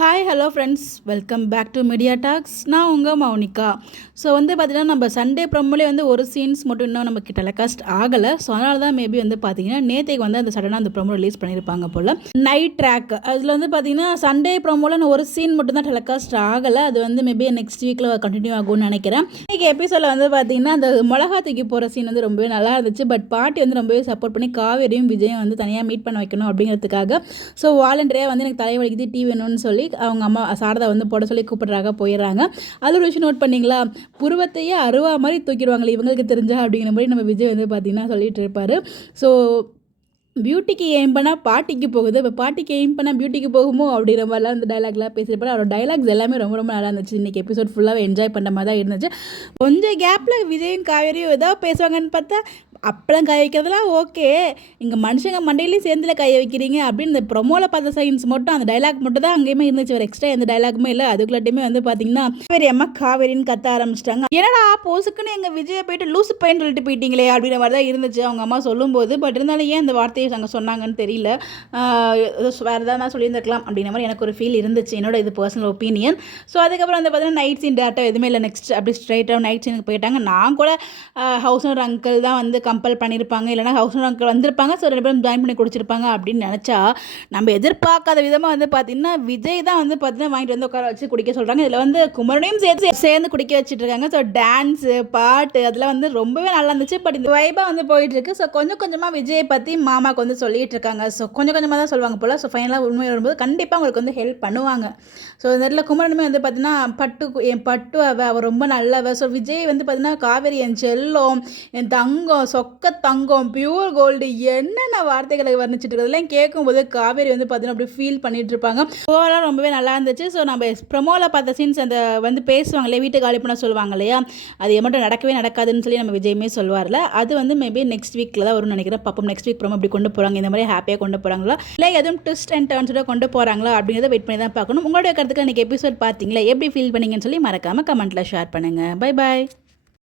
Hi hello friends, welcome back to media talks. நான் உங்கள் Mounika. So பார்த்தீங்கன்னா நம்ம சண்டே ப்ரோமோலே ஒரு சீன்ஸ் மட்டும் இன்னும் நமக்கு டெலிகாஸ்ட் ஆகலை. ஸோ அதனால தான் மேபி பார்த்தீங்கன்னா நேற்றுக்கு அந்த சடனாக அந்த ப்ரோமோ ரிலீஸ் பண்ணியிருப்பாங்க போல். நைட் ட்ராக் அதில் பார்த்தீங்கன்னா சண்டே ப்ரோமோவில் ஒரு சீன் மட்டும் தான் டெலிகாஸ்ட் ஆகலை. அது மேபி நெக்ஸ்ட் வீக்கில் கண்டினியூ ஆகும்னு நினைக்கிறேன். இன்றைக்கி எபிசோடில் பார்த்தீங்கன்னா அந்த மிளகா தூக்கி போகிற சீன் ரொம்பவே நல்லா இருந்துச்சு. பட் பாட்டி ரொம்பவே சப்போர்ட் பண்ணி காவேரியும் விஜயும் தனியாக மீட் பண்ண வைக்கணும் அப்படிங்கிறதுக்காக ஸோ வாலண்டியராக எனக்கு தலைவலிக்குது டீ வேணும்னு சொல்லி அவங்க அம்மா சாரதா போட சொல்லி கூப்பிட்றாங்க, போயிடுறாங்க. அது ஒரு விஷயம் நோட் பண்ணிங்களா, புருவத்தையே அருவா மாதிரி தூக்கிடுவாங்களே இவங்களுக்கு தெரிஞ்சா அப்படிங்கிற மாதிரி நம்ம விஜய் பார்த்தீங்கன்னா சொல்லிட்டு இருப்பார். ஸோ பியூட்டிக்கு எய்ம் பண்ணால் பாட்டிக்கு போகுது, இப்போ பாட்டிக்கு எய்ம் பண்ணால் பியூட்டிக்கு போகுமோ அப்படிங்கிற மாதிரிலாம் அந்த டைலாக்லாம் பேசியிருப்பாரு. அவரோட டைலாக்ஸ் எல்லாமே ரொம்ப ரொம்ப நல்லா இருந்துச்சு. இன்றைக்கி எபிசோட் ஃபுல்லாகவே என்ஜாய் பண்ணுற மாதிரி தான் இருந்துச்சு. கொஞ்சம் கேப்பில் விஜயும் காவேரியும் ஏதோ பேசுவாங்கன்னு பார்த்தா அப்பளம் காய வைக்கிறதுலாம் ஓகே, இங்கே மனுஷங்க மண்டையிலையும் சேர்ந்துல காய வைக்கிறீங்க அப்படின்னு இந்த ப்ரொமோவில் பார்த்த சைன்ஸ் மட்டும் அந்த டைலாக் மட்டும் தான் அங்கேயுமே இருந்துச்சு. ஒரு எக்ஸ்ட்ரா எந்த டைலாக்குமே இல்லை. அதுக்குள்ளாட்டையுமே பார்த்தீங்கன்னா காவேரி அம்மா காவேரின்னு கத்த ஆரம்பிச்சிட்டாங்க. ஏன்னா போஸுக்குன்னு எங்கள் விஜயை போயிட்டு லூசு பையன் சொல்லிட்டு போயிட்டீங்களே அப்படின்ற மாதிரி தான் இருந்துச்சு அவங்க அம்மா சொல்லும்போது. பட் இருந்தாலும் ஏன் அந்த வார்த்தையை அங்கே சொன்னாங்கன்னு தெரியல. வேறு எதாவது சொல்லியிருந்துருக்கலாம் அப்படின்ற மாதிரி எனக்கு ஒரு ஃபீல் இருந்துச்சு. என்னோட இது பர்சனல் ஒப்பீனியன். ஸோ அதுக்கப்புறம் பார்த்தீங்கன்னா நைட் சீன் டேட்டா எதுவுமே இல்லை. நெக்ஸ்ட் அப்படி ஸ்ட்ரைட்டாக நைட் சீனுக்கு போயிட்டாங்க. நான் கூட ஹவுஸ் ஓனர் அங்கிள் தான் கம்பல் பண்ணியிருப்பாங்க, இல்லைனா ஹவுஸ் ஓனர் அங்கிள் வந்திருப்பாங்க, ஸோ 2 பேரும் ஜாயின் பண்ணி குடிச்சிருப்பாங்க அப்படின்னு நினச்சா நம்ம எதிர்பார்க்காத விதமாக பார்த்தீங்கன்னா விஜய் தான் பார்த்தீங்கன்னா வாங்கிட்டு உட்கார வச்சு குடிக்க சொல்கிறாங்க. இதில் குமரனையும் சேர்ந்து குடிக்க வச்சுட்டு இருக்காங்க. ஸோ டான்ஸு பாட்டு அதெல்லாம் ரொம்பவே நல்லா இருந்துச்சு. பட் இந்த வைபாக போயிட்டு இருக்கு. ஸோ கொஞ்சம் கொஞ்சமாக விஜயை பற்றி மாமாவுக்கு சொல்லிட்டு இருக்காங்க. ஸோ கொஞ்சம் கொஞ்சமாக தான் சொல்லுவாங்க போல். ஸோ ஃபைனலாக உண்மை வரும்போது கண்டிப்பாக அவங்களுக்கு ஹெல்ப் பண்ணுவாங்க. ஸோ இந்த இடத்துல குமரனுமே பார்த்தீங்கன்னா என் பட்டு அவள் ரொம்ப நல்லவ. ஸோ விஜய் பார்த்தீங்கன்னா காவேரி என் செல்லம், என் தங்கம், சொக்க தங்கம், பியூர் கோல்டு, என்னென்ன வார்த்தைகளை வர்ணிச்சிட்டு இருக்கிறதெல்லாம் கேட்கும்போது காவேரி பார்த்தீங்கன்னா அப்படி ஃபீல் பண்ணிட்டு இருப்பாங்க. ஓவரால் ரொம்பவே நல்லா இருந்துச்சு. ஸோ நம்ம ப்ரொமோவில் பார்த்த சீன்ஸ் அந்த பேசுவாங்களே வீட்டுக்கு காலி பண்ண சொல்லுவாங்க இல்லையா, அது மட்டும் நடக்கவே நடக்காதுன்னு சொல்லி நம்ம விஜயமே சொல்லுவார்ல. அது மேபி நெக்ஸ்ட் வீக்கில் தான் வரும்னு நினைக்கிறேன். பாப்போம் நெக்ஸ்ட் வீக் ப்ரோமோ அப்படி கொண்டு போகிறாங்க, இந்த மாதிரி ஹாப்பியாக கொண்டு போகிறாங்களா இல்லை எதுவும் ட்விஸ்ட் அண்ட் டர்ன்ஸோட கொண்டு போகிறாங்களா அப்படிங்கிறத வெயிட் பண்ணி தான் பார்க்கணும். உங்களுடைய கருத்துக்கு இன்றைக்கி எபிசோட் பார்த்தீங்களா, எப்படி ஃபீல் பண்ணீங்கன்னு சொல்லி மறக்காமல் கமெண்ட்டில் ஷேர் பண்ணுங்கள். Bye bye.